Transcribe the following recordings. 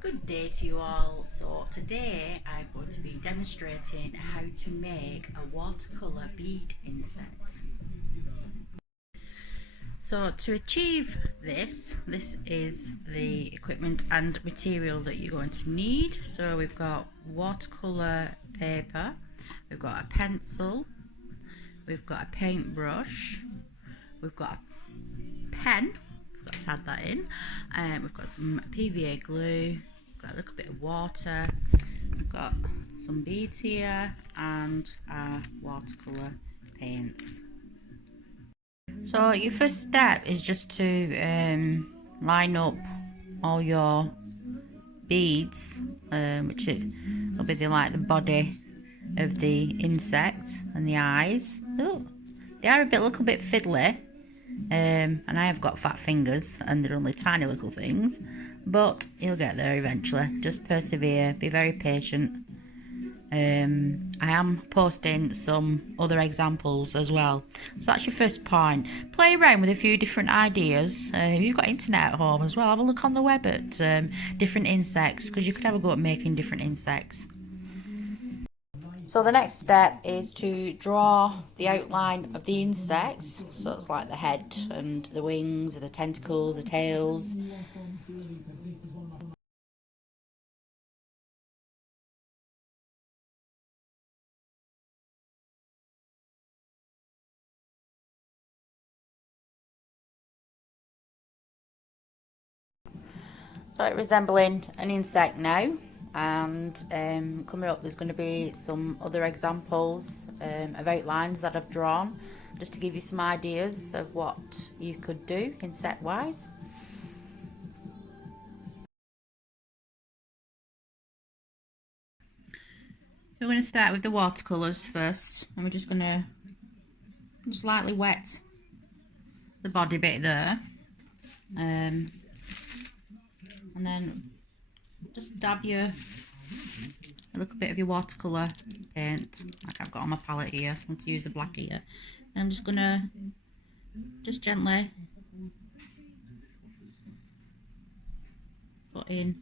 Good day to you all. So today I'm going to be demonstrating how to make a watercolour bead insect. So to achieve this is the equipment and material that you're going to need. So we've got watercolour paper, we've got a pencil, we've got a paintbrush, we've got a pen, forgot to add that in, we've got some PVA glue, got a little bit of water, I've got some beads here and our watercolour paints. So your first step is just to line up all your beads, which will be like the body of the insect and the eyes. Oh, they are a little bit fiddly, and I have got fat fingers and they're only tiny little things, but you'll get there eventually. Just persevere, be very patient. I am posting some other examples as well. So that's your first point. Play around with a few different ideas. If you've got internet at home as well, have a look on the web at different insects, because you could have a go at making different insects. So the next step is to draw the outline of the insect. So it's like the head and the wings, the tentacles, the tails. So it's resembling an insect now, and coming up there's going to be some other examples of outlines that I've drawn, just to give you some ideas of what you could do insect wise. So we're going to start with the watercolours first, and we're just going to lightly wet the body bit there, and then just dab a little bit of your watercolour paint, like I've got on my palette here. I'm going to use the black here, and I'm just going to gently put in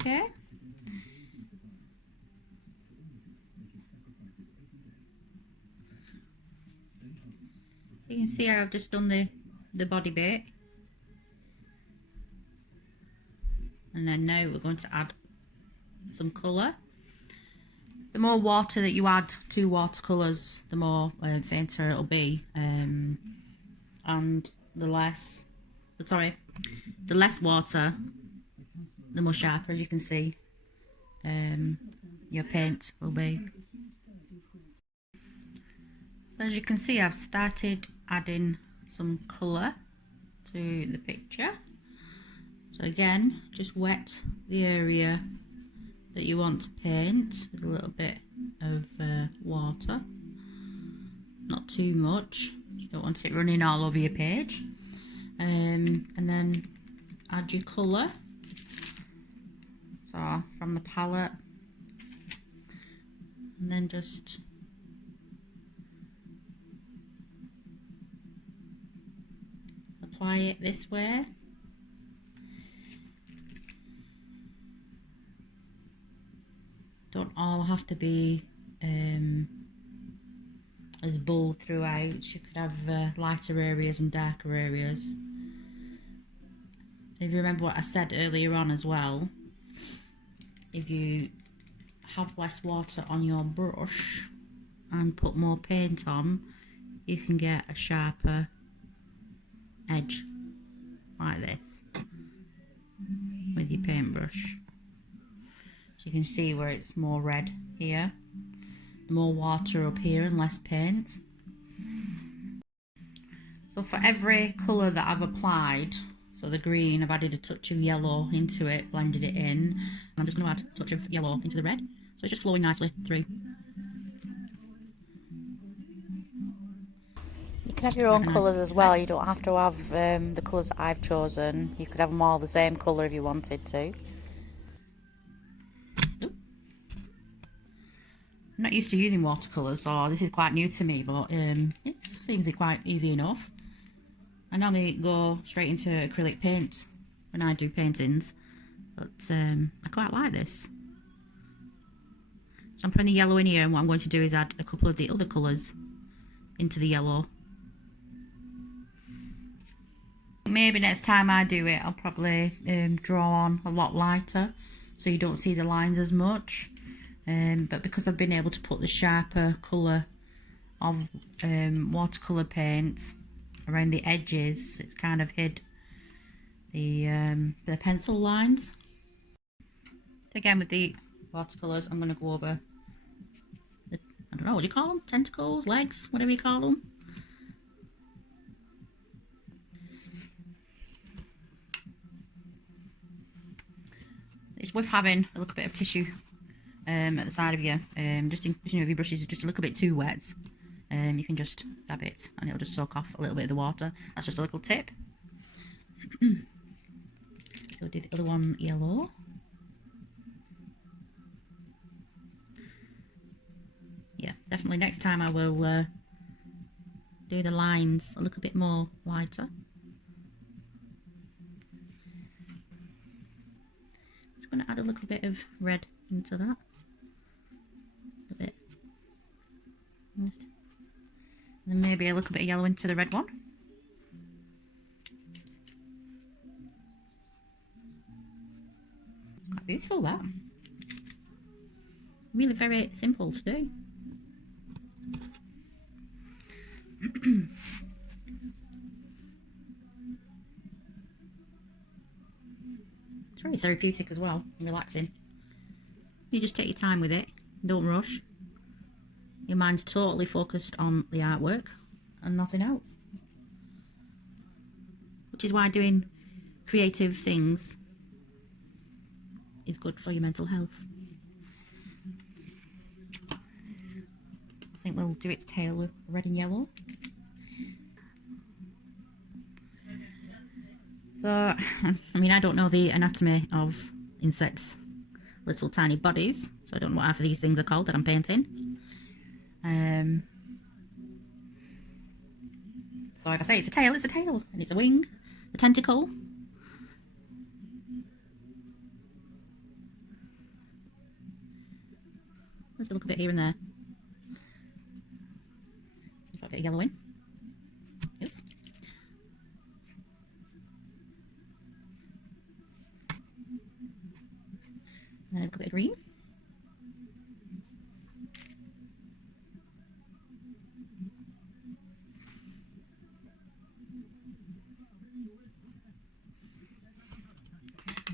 okay. You can see how I've just done the body bit, and then now we're going to add some colour. The more water that you add to watercolours, the more fainter it'll be, and the less water, the more sharper, as you can see, your paint will be. So as you can see, I've started adding some colour to the picture. So again, just wet the area that you want to paint with a little bit of water, not too much. You don't want it running all over your page. And then add your colour. So from the palette, and then just apply it this way. Don't all have to be as bold throughout. You could have lighter areas and darker areas. If you remember what I said earlier on as well, if you have less water on your brush and put more paint on, you can get a sharper edge like this with your paintbrush. So you can see where it's more red here, more water up here and less paint. So for every colour that I've applied, so the green, I've added a touch of yellow into it, blended it in, and I'm just going to add a touch of yellow into the red, so it's just flowing nicely through. can have your own colours as well. You don't have to have the colours that I've chosen. You could have them all the same colour if you wanted to. I'm not used to using watercolours, so this is quite new to me, but it seems quite easy enough. I normally go straight into acrylic paint when I do paintings, but I quite like this. So I'm putting the yellow in here, and what I'm going to do is add a couple of the other colours into the yellow. Maybe next time I do it, I'll probably draw on a lot lighter, so you don't see the lines as much. But because I've been able to put the sharper colour of watercolour paint around the edges, it's kind of hid the pencil lines. Again, with the watercolours, I'm going to go over the, I don't know, what do you call them? Tentacles, legs, whatever you call them. It's worth having a little bit of tissue at the side of you, just in case if your brush is just a little bit too wet, you can just dab it and it'll just soak off a little bit of the water. That's just a little tip. So we'll do the other one yellow. Yeah, definitely next time I will do the lines a little bit more lighter. Just going to add a little bit of red into that. A bit. And then maybe a little bit of yellow into the red one. Quite beautiful, that. Really very simple to do. It's very therapeutic as well, relaxing. You just take your time with it, don't rush. Your mind's totally focused on the artwork and nothing else. Which is why doing creative things is good for your mental health. I think we'll do its tail with red and yellow. So, I mean, I don't know the anatomy of insects' little tiny bodies, so I don't know what half of these things are called that I'm painting. So if I say it's a tail, it's a tail, and it's a wing, a tentacle. Just a little bit here and there. Got a bit of yellow in. Oops. And a little bit of green.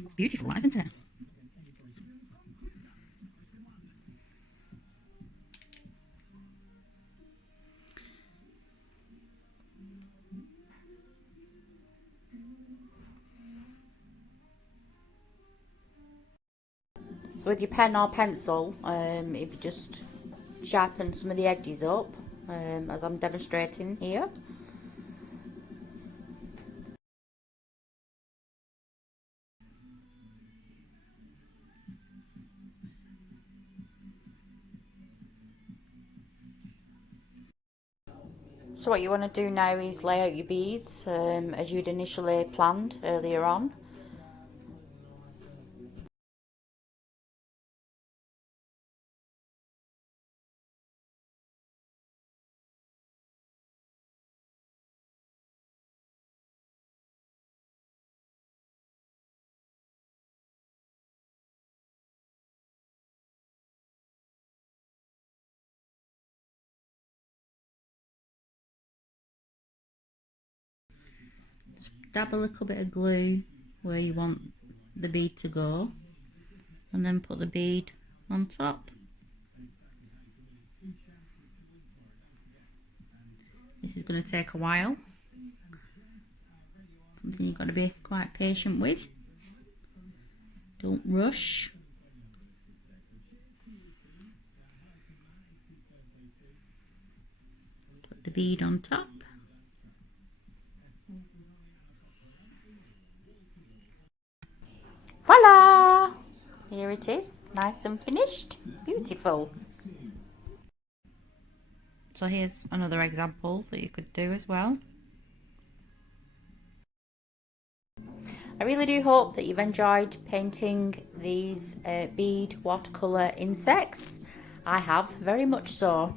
It's beautiful, isn't it? So with your pen or pencil, if you just sharpen some of the edges up, as I'm demonstrating here. So what you want to do now is lay out your beads as you'd initially planned earlier on. Dab a little bit of glue where you want the bead to go, and then put the bead on top. This is going to take a while, something you've got to be quite patient with. Don't rush. Put the bead on top. here it is, nice and finished. Beautiful. So here's another example that you could do as well. I really do hope that you've enjoyed painting these bead watercolour insects. I have, very much so.